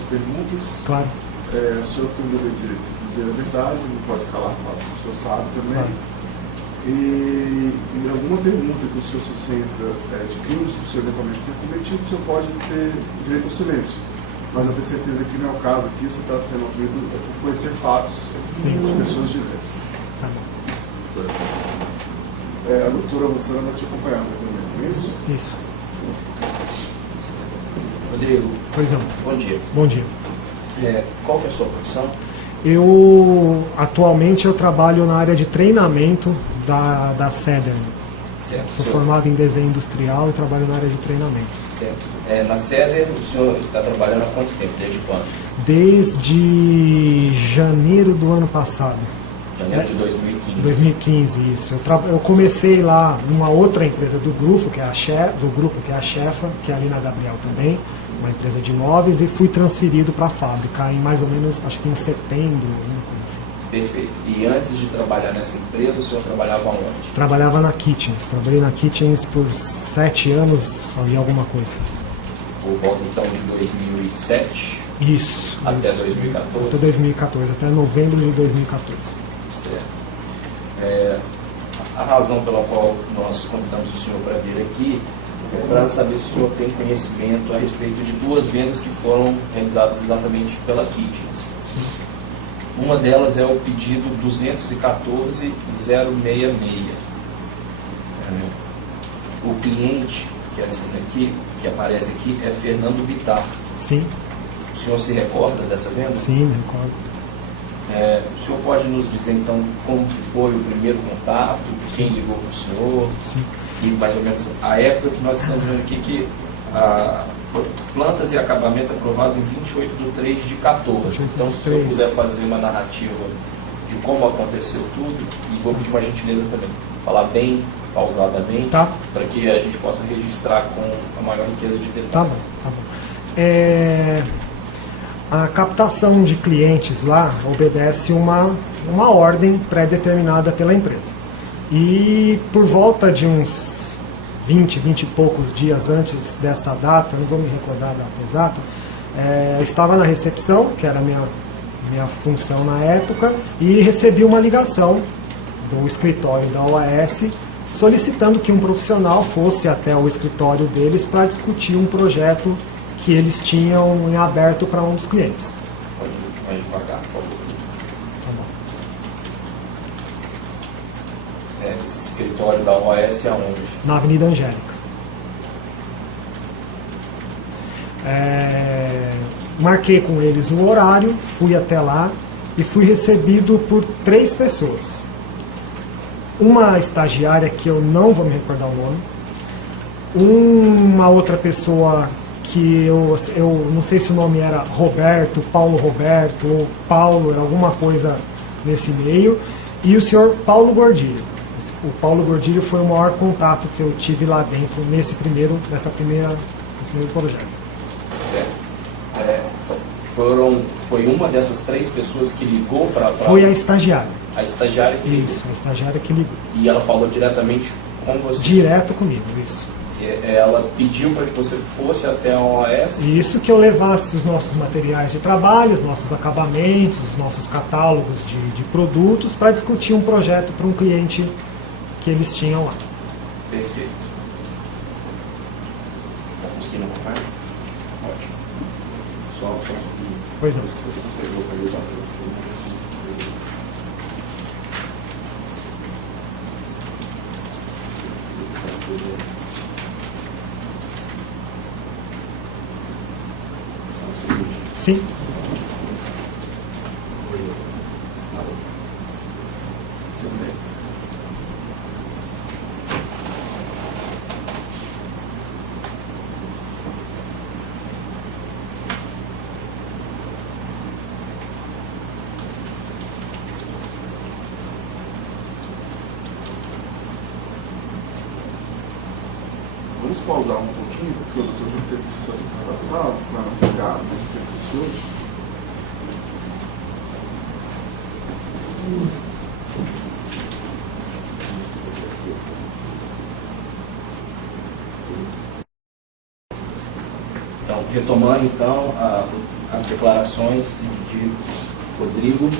algumas perguntas. Claro. O senhor tem o dever de direito de dizer a verdade, não pode calar, faça o senhor sabe também. Claro. E alguma pergunta que o senhor se sinta de crimes que o senhor eventualmente tenha cometido, o senhor pode ter direito ao silêncio. Mas eu tenho certeza que não é o caso aqui, você está sendo ouvido por conhecer fatos de pessoas diversas. Tá bom. A doutora Luciana está te acompanhando também, não é isso? Isso. Rodrigo. Pois não. Bom dia. Bom dia. Qual que é a sua profissão? Atualmente eu trabalho na área de treinamento da Ceder. Certo. Sou formado em desenho industrial e trabalho na área de treinamento. Certo. Na Ceder, o senhor está trabalhando há quanto tempo? Desde quando? Desde janeiro do ano passado. Janeiro de 2015. 2015, isso. Eu comecei lá numa outra empresa do grupo, que é a Shefa, que é ali na Gabriel também, uma empresa de imóveis, e fui transferido para a fábrica em mais ou menos, acho que em setembro, alguma coisa assim. Perfeito. E antes de trabalhar nessa empresa, o senhor trabalhava onde? Trabalhava na Kitchens. Trabalhei na Kitchens por 7 anos e alguma coisa. Por volta então de 2007? Isso. Até 2014? Até 2014, até novembro de 2014. Certo. A razão pela qual nós convidamos o senhor para vir aqui é para saber se o senhor tem conhecimento a respeito de 2 vendas que foram realizadas exatamente pela Kitchens. Uma delas é o pedido 214-066. O cliente que assina aqui, que aparece aqui, é Fernando Bittar. Sim. O senhor se recorda dessa venda? Sim, me recordo. O senhor pode nos dizer então como que foi o primeiro contato, quem ligou para o senhor? Sim. E mais ou menos a época que nós estamos vendo aqui, que plantas e acabamentos aprovados em 28/3/14. Então, se o senhor puder fazer uma narrativa de como aconteceu tudo, e vou pedir uma gentileza também, falar bem pausadamente, tá, para que a gente possa registrar com a maior riqueza de detalhes. Tá bom, tá bom. A captação de clientes lá obedece uma ordem pré-determinada pela empresa. E por volta de uns 20 e poucos dias antes dessa data, não vou me recordar a data exata, eu estava na recepção, que era a minha função na época, e recebi uma ligação do escritório da OAS solicitando que um profissional fosse até o escritório deles para discutir um projeto que eles tinham em aberto para um dos clientes. Pode mais devagar, por favor. Tá bom. Esse escritório da OAS é aonde? Na Avenida Angélica. Marquei com eles o horário, fui até lá e fui recebido por 3 pessoas. Uma estagiária que eu não vou me recordar o nome, uma outra pessoa que eu não sei se o nome era Roberto, Paulo Roberto, ou Paulo, era alguma coisa nesse meio, e o senhor Paulo Gordilho. O Paulo Gordilho foi o maior contato que eu tive lá dentro nesse primeiro projeto. Certo. Foi uma dessas 3 pessoas que ligou para... Foi a estagiária. A estagiária que ligou. Isso, a estagiária que ligou. E ela falou diretamente com você? Direto comigo, isso. Ela pediu para que você fosse até a OAS? Isso, que eu levasse os nossos materiais de trabalho, os nossos acabamentos, os nossos catálogos de produtos para discutir um projeto para um cliente que eles tinham lá. Perfeito. Está conseguindo acompanhar? Ótimo. Só um pouquinho. Pois não. Se você consegue localizar pelo fundo. Sim. Vamos pausar um pouquinho, porque o doutor já teve que sair da sala, para não ficar muito preguiçoso. Então, retomando então, as declarações de Rodrigo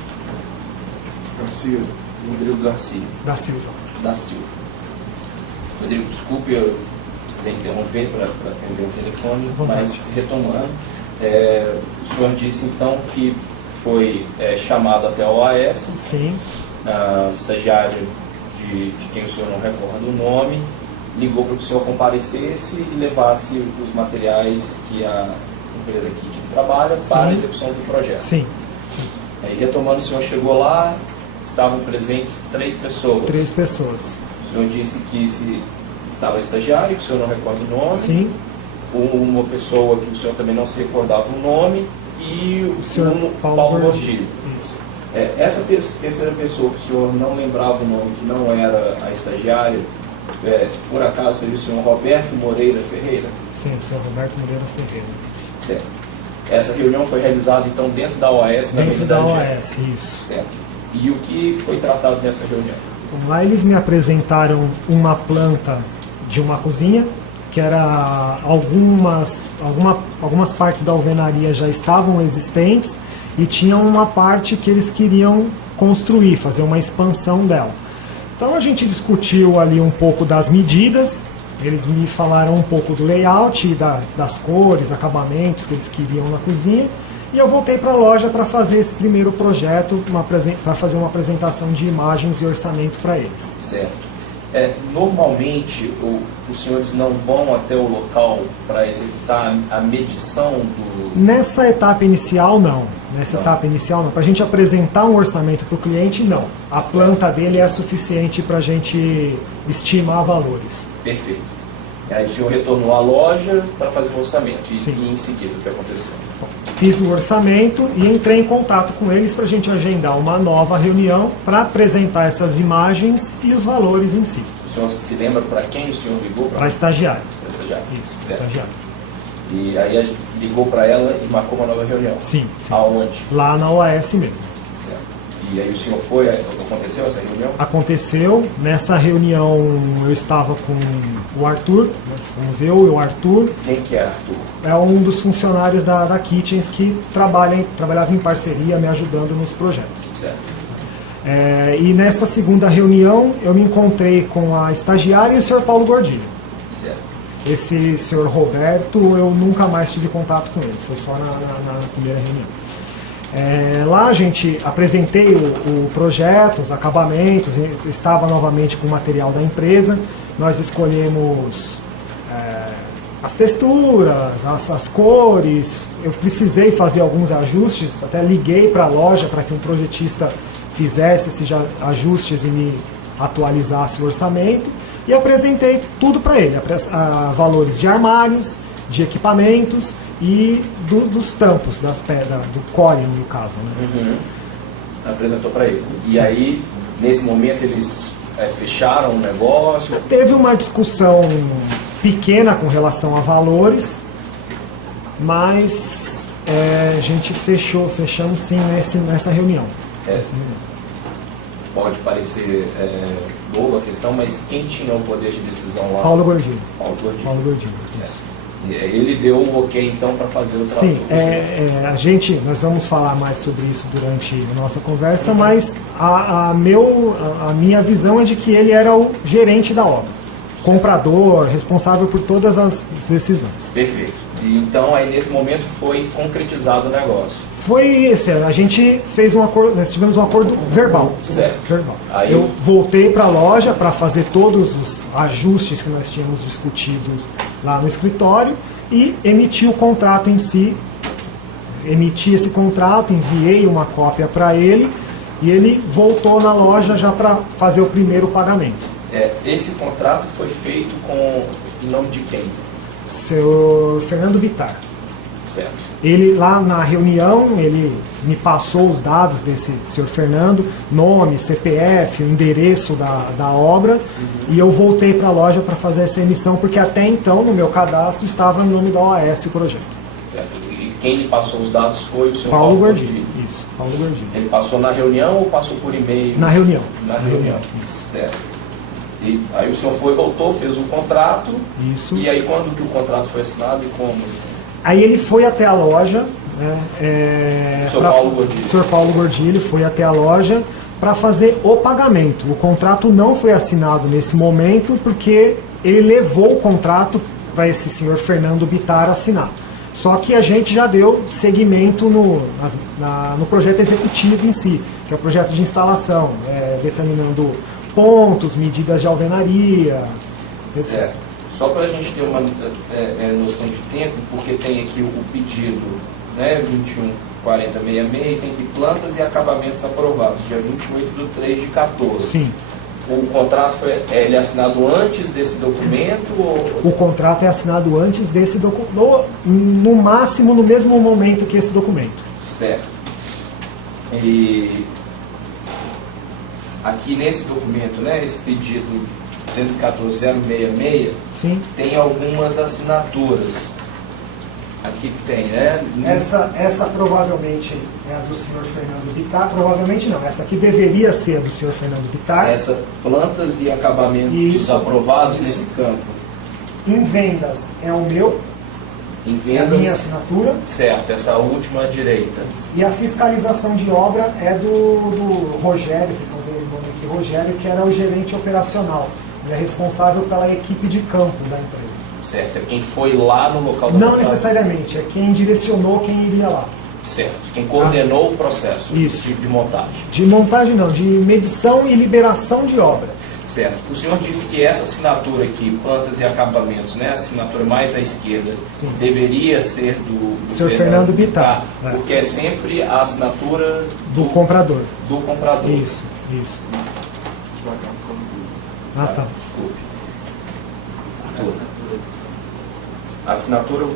Garcia. Da Silva. Rodrigo, desculpe, eu precisei interromper para atender o telefone, mas retomando, o senhor disse então que foi chamado até a OAS, Sim. Estagiário de quem o senhor não recorda o nome, ligou para que o senhor comparecesse e levasse os materiais que a empresa Kitchens trabalha para a execução do projeto. Sim. Aí, retomando, o senhor chegou lá, estavam presentes 3 pessoas. 3 pessoas. O senhor disse que estava estagiário, que o senhor não recorda o nome. Sim. Uma pessoa que o senhor também não se recordava o nome e o senhor Paulo Gordilho. Isso. Essa terceira pessoa que o senhor não lembrava o nome, que não era a estagiária, por acaso seria o senhor Roberto Moreira Ferreira? Sim, o senhor Roberto Moreira Ferreira. Certo. Essa reunião foi realizada então dentro da OAS? Dentro da OAS, isso. Certo. E o que foi tratado nessa reunião? Lá eles me apresentaram uma planta de uma cozinha, que era algumas partes da alvenaria já estavam existentes e tinha uma parte que eles queriam construir, fazer uma expansão dela. Então a gente discutiu ali um pouco das medidas, eles me falaram um pouco do layout, das cores, acabamentos que eles queriam na cozinha, e eu voltei para a loja para fazer esse primeiro projeto, para fazer uma apresentação de imagens e orçamento para eles. Certo. Normalmente, os senhores não vão até o local para executar a medição do... Nessa etapa inicial, não. Para a gente apresentar um orçamento para o cliente, não. A planta dele é suficiente para a gente estimar valores. Perfeito. Aí o senhor retornou à loja para fazer o orçamento. Sim. E em seguida, o que aconteceu? Fiz o orçamento e entrei em contato com eles para a gente agendar uma nova reunião para apresentar essas imagens e os valores em si. O senhor se lembra para quem o senhor ligou? Para estagiário. Para estagiário. Isso, certo. estagiário. E aí ligou para ela e marcou uma nova reunião? Sim. Aonde? Lá na OAS mesmo. Certo. E aí o senhor foi, aconteceu essa reunião? Aconteceu. Nessa reunião eu estava com o Arthur, fomos eu e o Arthur. Quem que é Arthur? É um dos funcionários da Kitchens que trabalhava em parceria, me ajudando nos projetos. Certo. E nessa segunda reunião eu me encontrei com a estagiária e o senhor Paulo Gordilho. Certo. Esse senhor Roberto eu nunca mais tive contato com ele, foi só na primeira reunião. Lá a gente apresentei o projeto, os acabamentos, estava novamente com o material da empresa, nós escolhemos as texturas, as cores, eu precisei fazer alguns ajustes, até liguei para a loja para que um projetista fizesse esses ajustes e me atualizasse o orçamento e apresentei tudo para ele, valores de armários, de equipamentos e dos tampos, das pedras, do core no caso. Né? Uhum. Apresentou para eles. E aí, nesse momento, eles fecharam o negócio? Teve uma discussão pequena com relação a valores, mas a gente fechamos sim nessa reunião. Pode parecer boa a questão, mas quem tinha o poder de decisão lá? Paulo Gordilho. Paulo Gordilho. Paulo Gordilho, isso. Ele deu o ok então para fazer o trabalho. Sim, nós vamos falar mais sobre isso durante a nossa conversa, mas a minha visão é de que ele era o gerente da obra, comprador, responsável por todas as decisões. Perfeito. E então aí nesse momento foi concretizado o negócio. Foi isso, a gente fez um acordo, nós tivemos um acordo verbal. Certo. Verbal. Aí eu voltei para a loja para fazer todos os ajustes que nós tínhamos discutido lá no escritório e emiti o contrato em si. Emiti esse contrato, enviei uma cópia para ele e ele voltou na loja já para fazer o primeiro pagamento. Esse contrato foi feito em nome de quem? Seu Fernando Bittar. Certo. Ele lá na reunião, ele me passou os dados desse senhor Fernando, nome, CPF, o endereço da obra, e eu voltei para a loja para fazer essa emissão, porque até então no meu cadastro estava em nome da OAS o projeto. Certo. E quem lhe passou os dados foi o senhor Paulo Gordilho. Isso, Paulo Gordilho. Ele passou na reunião ou passou por e-mail? Na reunião. Na reunião. Isso. Certo. E aí o senhor voltou, fez o contrato. Isso. E aí quando que o contrato foi assinado e como? Aí ele foi até a loja, né, O Sr. Paulo Gordilho foi até a loja para fazer o pagamento. O contrato não foi assinado nesse momento porque ele levou o contrato para esse senhor Fernando Bittar assinar. Só que a gente já deu seguimento no projeto executivo em si, que é o projeto de instalação, determinando pontos, medidas de alvenaria, etc. Certo. Só para a gente ter uma noção de tempo, porque tem aqui o pedido, né, 214066, tem aqui plantas e acabamentos aprovados, dia 28/3/14. Sim. O contrato ele é assinado antes desse documento? O contrato é assinado antes desse documento, no máximo no mesmo momento que esse documento. Certo. E aqui nesse documento, né, esse pedido 214.066, Sim. tem algumas assinaturas. Aqui tem, né? Essa provavelmente é a do senhor Fernando Bittar. Provavelmente não, essa aqui deveria ser a do senhor Fernando Bittar. Essa, plantas e acabamentos Isso, aprovados isso. nesse campo. Em vendas é o meu, Em é a minha vendas, assinatura. certo, essa última à direita. E a fiscalização de obra é do Rogério, vocês estão vendo o nome aqui, Rogério, que era o gerente operacional. Ele é responsável pela equipe de campo da empresa. Certo, é quem foi lá no local da Não montagem. necessariamente, é quem direcionou quem iria lá. Certo, quem coordenou o processo Isso. de montagem. De montagem não, de medição e liberação de obra. Certo. O senhor disse que essa assinatura aqui, plantas e acabamentos, né, a assinatura mais à esquerda, Sim. deveria ser do Sr. Fernando Bittar, porque é sempre a assinatura Do comprador. do comprador. Isso. Ah, tá. Desculpe. Arthur. A assinatura,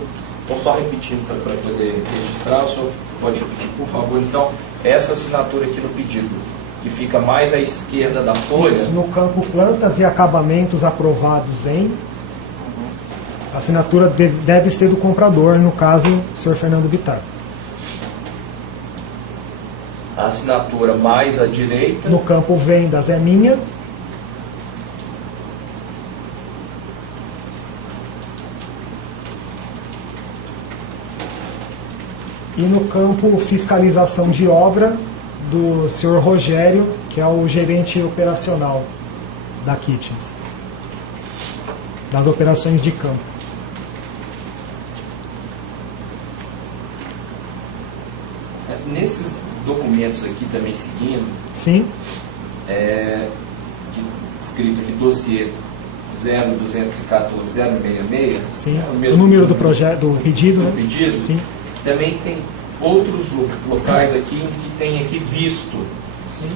estou só repetindo para poder registrar, o senhor pode repetir, por favor, então, essa assinatura aqui no pedido, que fica mais à esquerda da folha. Isso, no campo plantas e acabamentos aprovados em... A assinatura deve ser do comprador, no caso, o Sr. Fernando Bittar. A assinatura mais à direita. No campo vendas é minha. E no campo fiscalização de obra, do Sr. Rogério, que é o gerente operacional da Kitchens, das operações de campo. Nesses documentos aqui também seguindo, Sim, escrito aqui dossiê 0214066, sim. é o O mesmo número do projeto, do pedido, do né? pedido, Sim, também tem outros locais aqui em que tem aqui visto. sim.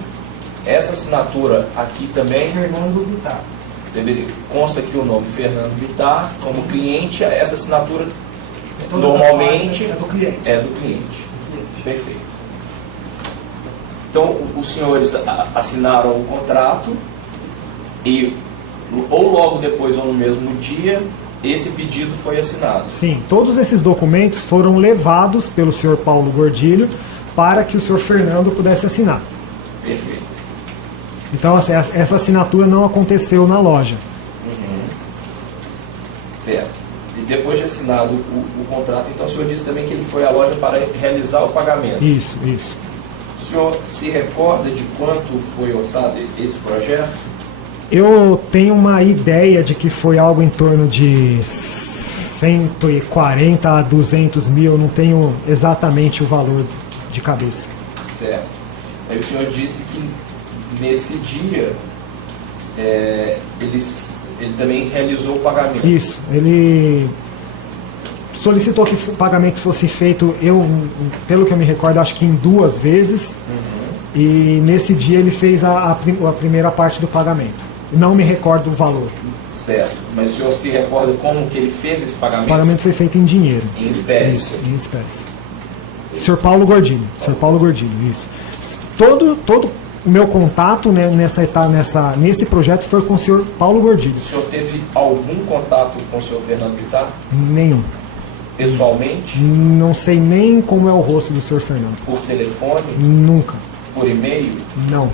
Essa assinatura aqui também Fernando Bittar. consta aqui o nome Fernando Bittar como Sim. cliente. Essa assinatura Todas as normalmente páginas é do cliente. é do cliente. Perfeito. Então, os senhores assinaram o contrato e ou logo depois ou no mesmo dia esse pedido foi assinado. Sim, todos esses documentos foram levados pelo Sr. Paulo Gordilho para que o Sr. Fernando pudesse assinar. Perfeito. Então, assim, essa assinatura não aconteceu na loja. Certo. E depois de assinado o contrato, então o senhor disse também que ele foi à loja para realizar o pagamento. Isso. O senhor se recorda de quanto foi orçado esse projeto? Eu tenho uma ideia de que foi algo em torno de 140 a 200 mil, não tenho exatamente o valor de cabeça. Certo. Aí o senhor disse que nesse dia ele também realizou o pagamento. Isso, ele solicitou que o pagamento fosse feito, pelo que eu me recordo, acho que em 2 vezes, e nesse dia ele fez a primeira parte do pagamento. Não me recordo o valor. Certo. Mas o senhor se recorda como que ele fez esse O pagamento? pagamento foi feito em dinheiro. Em espécie. Isso, em espécie. Sr. Paulo Gordilho. Sr. Paulo Gordilho, isso. Todo o meu contato, né, nesse projeto foi com o Sr. Paulo Gordilho. O senhor teve algum contato com o senhor Fernando Bittar? Nenhum. Pessoalmente? Não sei nem como é o rosto do Sr. Fernando. Por telefone? Nunca. Por e-mail? Não.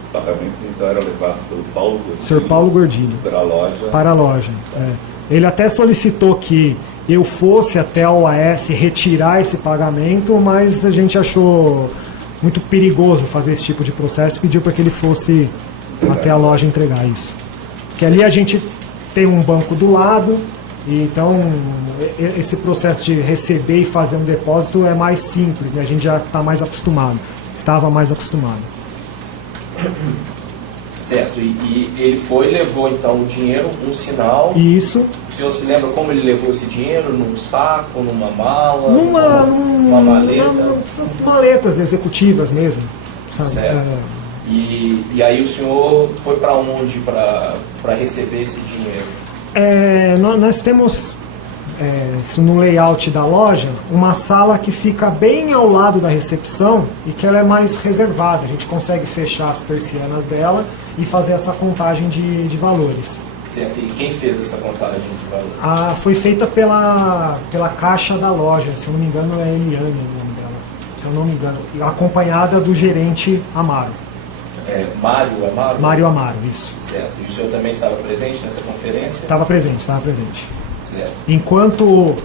Os pagamentos então eram levados pelo Paulo Gordilho Sr. Paulo Gordilho. para a loja. Para a loja. É. Ele até solicitou que eu fosse até a OAS retirar esse pagamento, mas a gente achou muito perigoso fazer esse tipo de processo e pediu para que ele fosse até a loja entregar isso. Porque ali a gente tem um banco do lado, e então esse processo de receber e fazer um depósito é mais simples, né? A gente já está mais acostumado, estava mais acostumado. Certo, e ele foi e levou então o dinheiro, um sinal. Isso. O senhor se lembra como ele levou esse dinheiro? Num saco, numa mala? Numa maleta? Essas maletas executivas mesmo. Sabe? Certo. E aí o senhor foi para onde para receber esse dinheiro? Nós temos, isso no layout da loja, uma sala que fica bem ao lado da recepção e que ela é mais reservada. A gente consegue fechar as persianas dela e fazer essa contagem de valores. Certo. E quem fez essa contagem de valores? Foi feita pela caixa da loja, se eu não me engano é Eliane o nome dela, se eu não me engano, acompanhada do gerente Amaro. Mário Amaro? Mário Amaro, isso. Certo. E o senhor também estava presente nessa conferência? Estava presente. Certo. Enquanto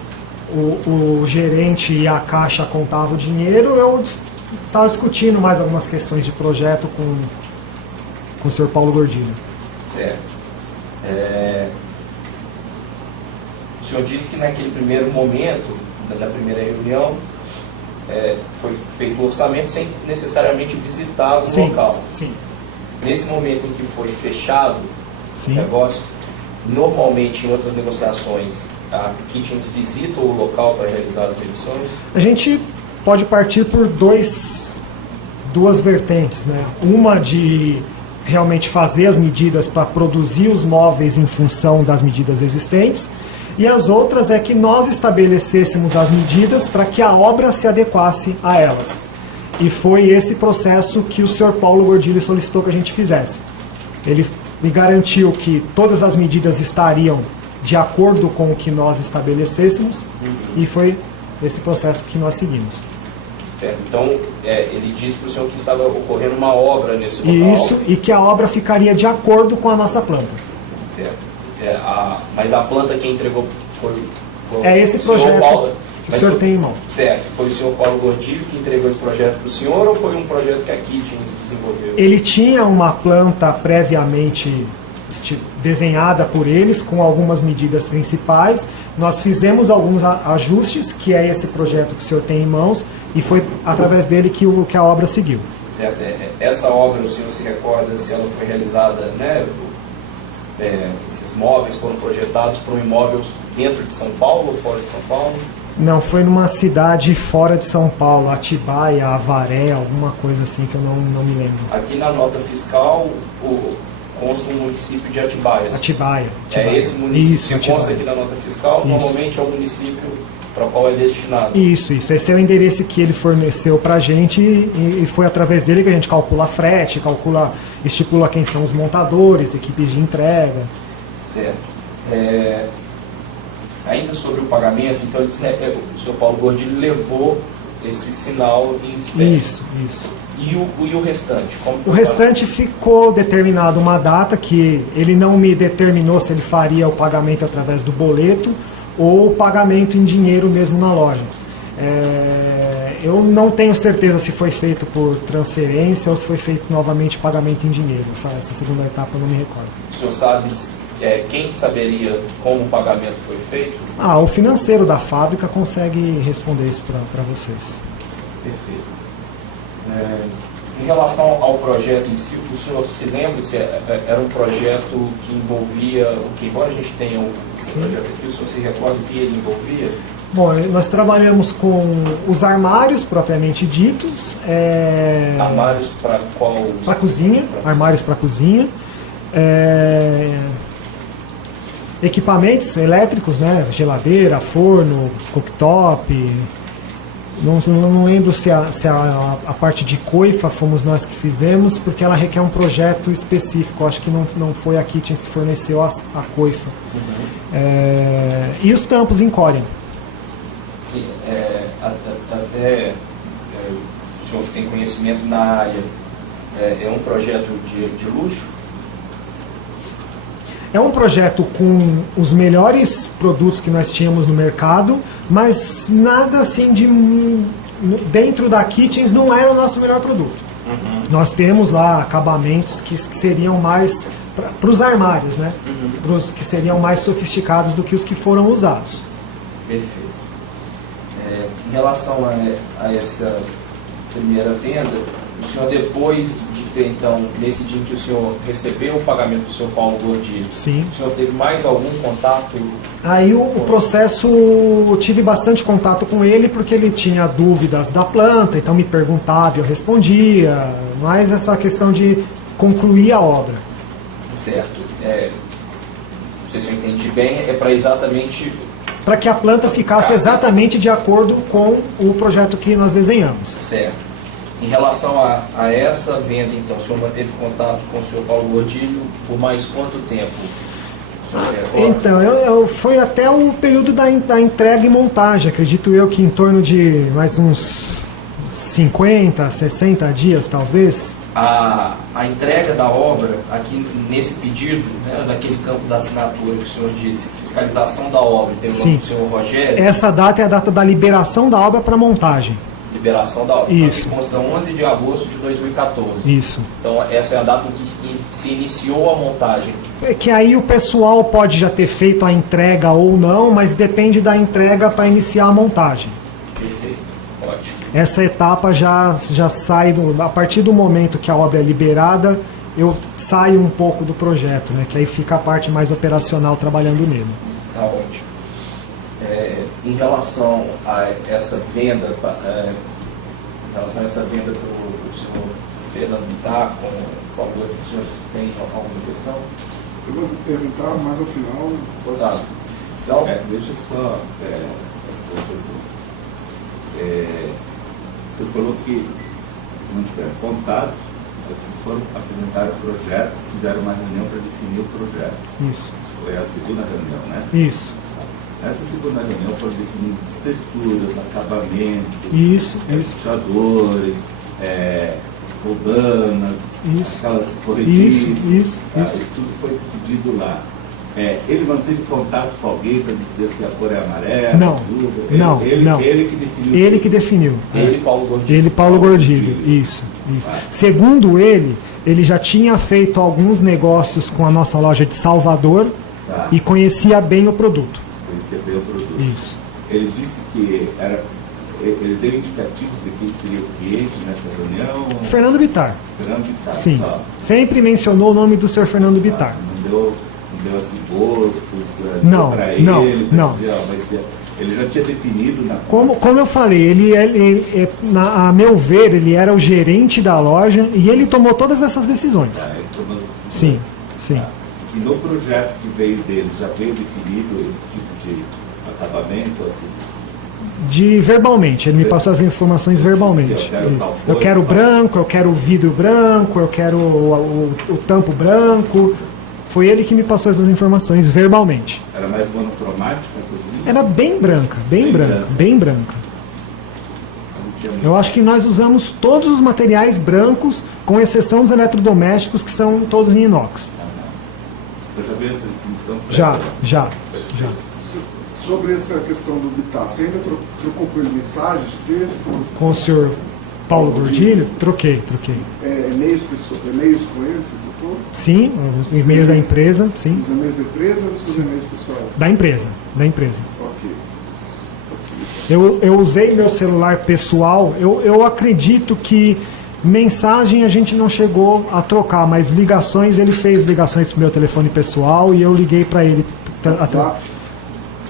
o gerente e a caixa contavam o dinheiro, eu estava discutindo mais algumas questões de projeto com o senhor Paulo Gordilho. Certo. O senhor disse que naquele primeiro momento, da primeira reunião, foi feito o orçamento sem necessariamente visitar o local. Sim. Nesse momento em que foi fechado o negócio, normalmente em outras negociações, a Kitchens visita o local para realizar as medições? A gente pode partir por duas vertentes, né? Uma de realmente fazer as medidas para produzir os móveis em função das medidas existentes, e as outras é que nós estabelecêssemos as medidas para que a obra se adequasse a elas. E foi esse processo que o senhor Paulo Gordilho solicitou que a gente fizesse. Ele me garantiu que todas as medidas estariam de acordo com o que nós estabelecêssemos, e foi esse processo que nós seguimos. Certo. Então, ele disse para o senhor que estava ocorrendo uma obra nesse local. Isso, e que a obra ficaria de acordo com a nossa planta. Certo. Mas a planta quem entregou foi esse projeto que o senhor tem em mão. Certo. Foi o senhor Paulo Gordilho que entregou esse projeto para o senhor, ou foi um projeto que a Kitchens desenvolveu? Ele tinha uma planta previamente desenhada por eles, com algumas medidas principais. Nós fizemos alguns ajustes, que é esse projeto que o senhor tem em mãos, e foi através dele que a obra seguiu. Certo. Essa obra, o senhor se recorda se ela foi realizada, né? Esses móveis foram projetados para um imóvel dentro de São Paulo ou fora de São Paulo? Não, foi numa cidade fora de São Paulo, Atibaia, Avaré, alguma coisa assim que eu não me lembro. Aqui na nota fiscal consta um município de Atibaia. Atibaia. É esse município Isso, que Atibaia. consta aqui na nota fiscal, Isso. normalmente é o município para o qual é destinado. Isso. Esse é o endereço que ele forneceu para a gente e foi através dele que a gente calcula frete, estipula quem são os montadores, equipes de entrega. Certo. Ainda sobre o pagamento, então ele disse, o senhor Paulo Gordilho levou esse sinal em espécie. Isso. E o restante? Como O restante ficou determinado uma data que ele não me determinou se ele faria o pagamento através do boleto ou o pagamento em dinheiro mesmo na loja. Eu não tenho certeza se foi feito por transferência ou se foi feito novamente pagamento em dinheiro. Essa segunda etapa eu não me recordo. O senhor sabe quem saberia como o pagamento foi feito? O financeiro da fábrica consegue responder isso para vocês. Perfeito. Em relação ao projeto em si, o senhor se lembra se era um projeto que envolvia o que? Embora a gente tenha o projeto aqui, o senhor se recorda o que ele envolvia? Bom, nós trabalhamos com os armários propriamente ditos. Armários para qual? Para cozinha, armários para cozinha. Equipamentos elétricos, né? Geladeira, forno, cooktop. Não lembro se a parte de coifa fomos nós que fizemos, porque ela requer um projeto específico. Acho que não foi a Kitchens que forneceu a coifa. E os tampos em Corian. Sim, até o senhor que tem conhecimento na área, é um projeto de luxo? É um projeto com os melhores produtos que nós tínhamos no mercado, mas nada assim de... Dentro da Kitchens não era o nosso melhor produto. Nós temos lá acabamentos que seriam mais para os armários, né? Pros que seriam mais sofisticados do que os que foram usados. Perfeito. Em relação a essa primeira venda, o senhor, depois de ter, então, nesse dia em que o senhor recebeu o pagamento do senhor Paulo Gordilho, Sim. o senhor teve mais algum contato? Aí o processo, eu tive bastante contato com ele porque ele tinha dúvidas da planta, então me perguntava, eu respondia, mas essa questão de concluir a obra. Certo. Não sei se eu entendi bem, é para exatamente... Para que a planta ficasse exatamente de acordo com o projeto que nós desenhamos. Certo. Em relação a essa venda, então, o senhor manteve contato com o senhor Paulo Gordilho por mais quanto tempo? Então, foi até o período da entrega e montagem. Acredito eu que em torno de mais uns 50, 60 dias, talvez. A entrega da obra, aqui nesse pedido, né, naquele campo da assinatura que o senhor disse, fiscalização da obra, tem o nome do senhor Rogério? Essa data é a data da liberação da obra para montagem. Liberação da obra. Isso. Que consta 11 de agosto de 2014. Isso. Então, essa é a data em que se iniciou a montagem. É que aí o pessoal pode já ter feito a entrega ou não, mas depende da entrega para iniciar a montagem. Perfeito. Ótimo. Essa etapa já sai, a partir do momento que a obra é liberada, eu saio um pouco do projeto, né? Que aí fica a parte mais operacional trabalhando nele. Tá ótimo. Em relação a essa venda, para o senhor Fernando Bittar, com o Paulo, o senhor tem alguma questão? Eu vou perguntar, mas ao final pode... Tá. Então, deixa eu só fazer uma pergunta. Você falou que não tiveram contato, vocês foram apresentar o projeto, fizeram uma reunião para definir o projeto. Isso. Foi a segunda reunião, né? Isso. Nessa segunda reunião foram definidas texturas, acabamentos, Isso. puxadores, roldanas, Isso. aquelas corretiças. Isso. Tudo foi decidido lá. Ele manteve contato com alguém para dizer se a cor é amarela, Não. azul? Não. Ele que definiu. Ele que definiu. ele, Paulo Gordilho. Ele, Paulo Gordilho. Isso. Segundo ele já tinha feito alguns negócios com a nossa loja de Salvador e conhecia bem o produto. Conhecia bem o produto. Isso. Ele disse que ele deu indicativos de quem seria o cliente nessa reunião. Fernando Bittar. Fernando Bittar. Sim. Só. Sempre mencionou o nome do senhor Fernando Bittar. Não deu assim gostos Não, para ele. não. Dizer, ele já tinha definido na. Como eu falei, a meu ver, ele era o gerente da loja e ele tomou todas essas decisões. Ele tomou decisões. Sim. E no projeto que veio dele, já veio definido esse tipo de acabamento, Verbalmente, ele me passou as informações verbalmente. Eu quero branco, eu quero vidro branco, eu quero o tampo branco. Foi ele que me passou essas informações verbalmente. Era mais monocromática a cozinha? Era bem branca. Eu acho que nós usamos todos os materiais brancos, com exceção dos eletrodomésticos, que são todos em inox. Eu já vi essa definição? Já. Sobre essa questão do Bittar, você ainda trocou com ele mensagens, texto? Com o senhor Paulo Gordilho? Troquei. E-mails com ele, você trocou? Sim, os e-mails da empresa, sim. Os e-mails da empresa ou os seus e-mails pessoais? Da empresa. Ok. Eu usei meu celular pessoal, eu acredito que mensagem a gente não chegou a trocar, mas ligações, ele fez ligações pro meu telefone pessoal e eu liguei para ele.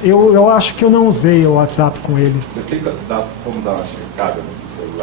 Eu acho que eu não usei o WhatsApp com ele. Você tem como dar uma checada no seu celular?